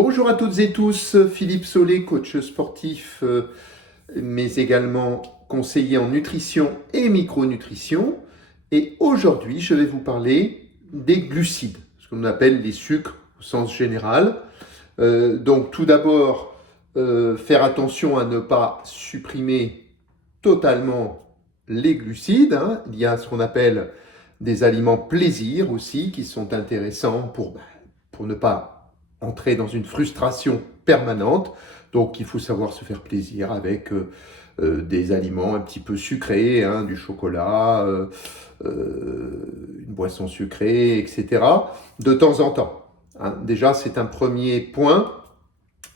Bonjour à toutes et tous, Philippe Solé, coach sportif, mais également conseiller en nutrition et micronutrition. Et aujourd'hui, je vais vous parler des glucides, ce qu'on appelle les sucres au sens général. Donc tout d'abord, faire attention à ne pas supprimer totalement les glucides. Il y a ce qu'on appelle des aliments plaisir aussi qui sont intéressants pour ne pas entrer dans une frustration permanente. Donc il faut savoir se faire plaisir avec des aliments un petit peu sucrés, du chocolat, une boisson sucrée, etc. de temps en temps. Déjà, c'est un premier point.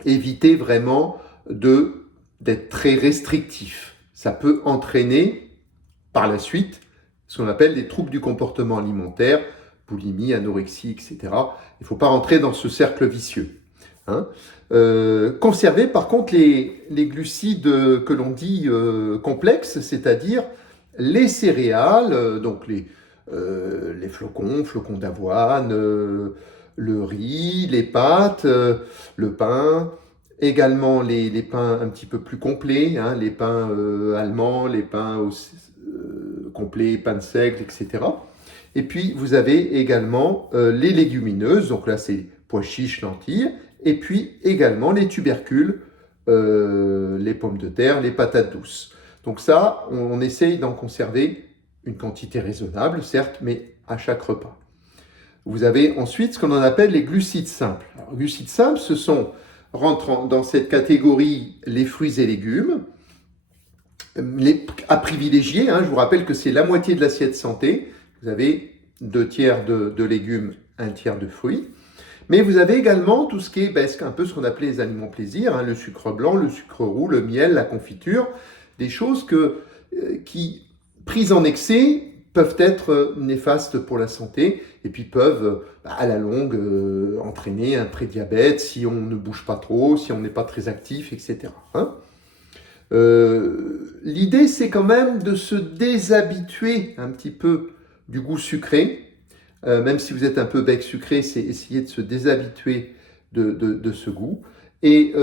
Éviter vraiment d'être très restrictif. Ça peut entraîner par la suite ce qu'on appelle des troubles du comportement alimentaire, boulimie, anorexie, etc. Il ne faut pas rentrer dans ce cercle vicieux. Conserver par contre les glucides que l'on dit complexes, c'est-à-dire les céréales, donc les flocons d'avoine, le riz, les pâtes, le pain, également les pains un petit peu plus complets, les pains allemands, les pains complets, pain de seigle, etc. Et puis vous avez également les légumineuses, donc là c'est pois chiches, lentilles, et puis également les tubercules, les pommes de terre, les patates douces. Donc ça, on essaye d'en conserver une quantité raisonnable, certes, mais à chaque repas. Vous avez ensuite ce qu'on en appelle les glucides simples. Alors, glucides simples, rentrent dans cette catégorie les fruits et légumes, à privilégier. Je vous rappelle que c'est la moitié de l'assiette santé. Vous avez 2/3 de légumes, 1/3 de fruits. Mais vous avez également tout ce qui est un peu ce qu'on appelait les aliments plaisir, le sucre blanc, le sucre roux, le miel, la confiture, des choses qui, prises en excès, peuvent être néfastes pour la santé et puis peuvent, à la longue, entraîner un prédiabète si on ne bouge pas trop, si on n'est pas très actif, etc. L'idée, c'est quand même de se déshabituer un petit peu du goût sucré. Même si vous êtes un peu bec sucré, c'est essayer de se déshabituer de ce goût. Et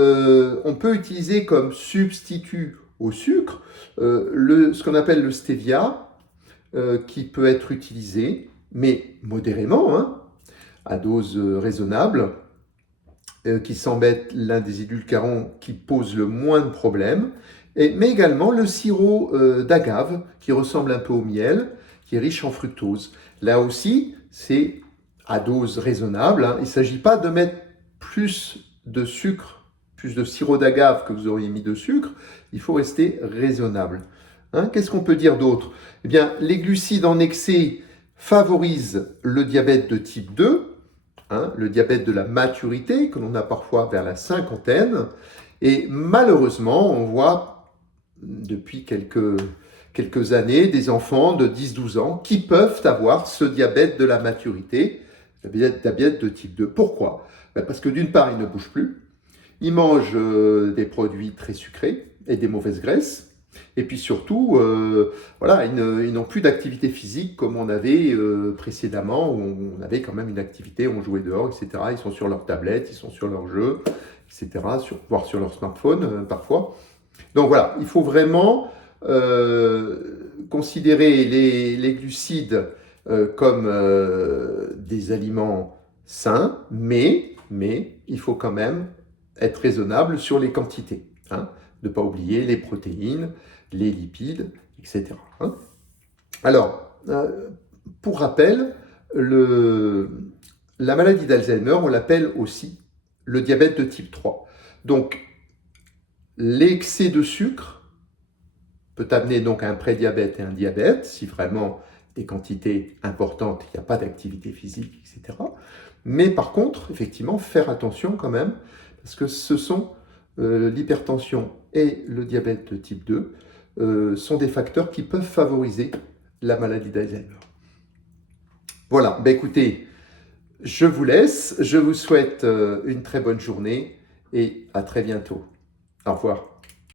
on peut utiliser comme substitut au sucre ce qu'on appelle le stevia, qui peut être utilisé, mais modérément, à dose raisonnable, qui semble être l'un des édulcorants qui pose le moins de problèmes, mais également le sirop d'agave, qui ressemble un peu au miel, qui est riche en fructose. Là aussi, c'est à dose raisonnable. Il ne s'agit pas de mettre plus de sucre, plus de sirop d'agave que vous auriez mis de sucre. Il faut rester raisonnable. Qu'est-ce qu'on peut dire d'autre ? Eh bien, les glucides en excès favorisent le diabète de type 2, le diabète de la maturité, que l'on a parfois vers la cinquantaine. Et malheureusement, on voit depuis quelques années des enfants de 10-12 ans qui peuvent avoir ce diabète de la maturité, diabète de type 2. Pourquoi ? Parce que d'une part, ils ne bougent plus, ils mangent des produits très sucrés et des mauvaises graisses, et puis surtout, ils n'ont plus d'activité physique comme on avait précédemment, où on avait quand même une activité, on jouait dehors, etc. Ils sont sur leur tablette, ils sont sur leurs jeux, etc., voire sur leur smartphone parfois. Donc voilà, il faut vraiment considérer les glucides comme des aliments sains, mais il faut quand même être raisonnable sur les quantités. Ne pas oublier les protéines, les lipides, etc. Alors, pour rappel, la maladie d'Alzheimer, on l'appelle aussi le diabète de type 3. Donc, l'excès de sucre peut amener donc à un prédiabète et un diabète, si vraiment des quantités importantes, il n'y a pas d'activité physique, etc. Mais par contre, effectivement, faire attention quand même, parce que ce sont l'hypertension et le diabète de type 2 sont des facteurs qui peuvent favoriser la maladie d'Alzheimer. Voilà, écoutez, je vous laisse, je vous souhaite une très bonne journée et à très bientôt. Au revoir.